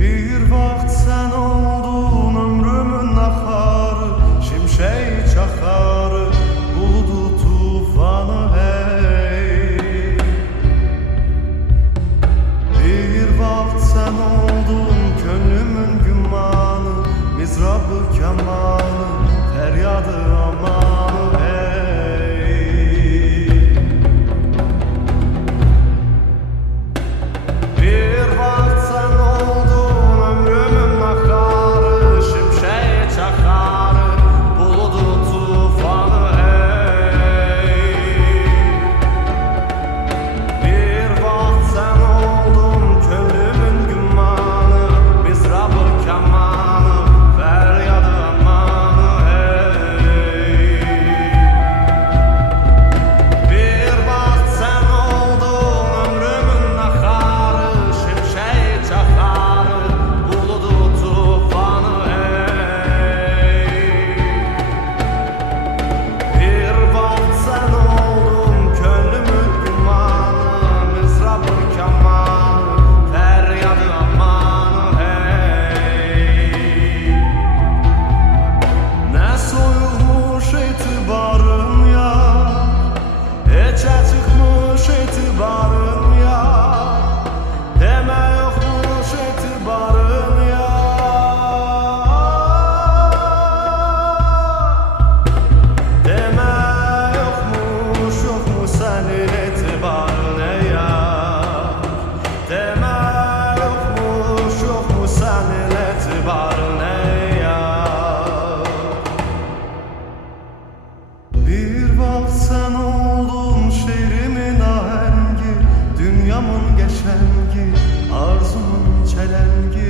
Bir vaxt sən oldun ömrümün axarı, şimşək çaxarı, buludu tufanı hey. Bir vaxt sən oldun könlümün gümanı, mizrabı kamanı, fəryadı amanı hey. Bir vaxt sən oldun ömrümün axarı, şimşək çaxarı, buludu tufanı hey. Bir vaxt sən oldun könlümün gümanı, mizrabı kamanı, fəryadı amanı hey. Bir vaxt sən oldun ömrümün axarı, şimşək çaxarı, buludu tufanı hey. Bir vaxt sən oldun könlümün gümanı, mizrabı kamanı, fəryadı amanı hey. Nə soyulmuş etibarın ya, heçə çıxmış etibarın ya, demə yoxmuş etibarın ya. Demə yoxmuş sənin etibarın ey yar. Demə yoxmuş sənin etibarın ey yar. Bir vaxt sən oldun şeirimin ahengi, dünyamın geçengi, arzumun çelengi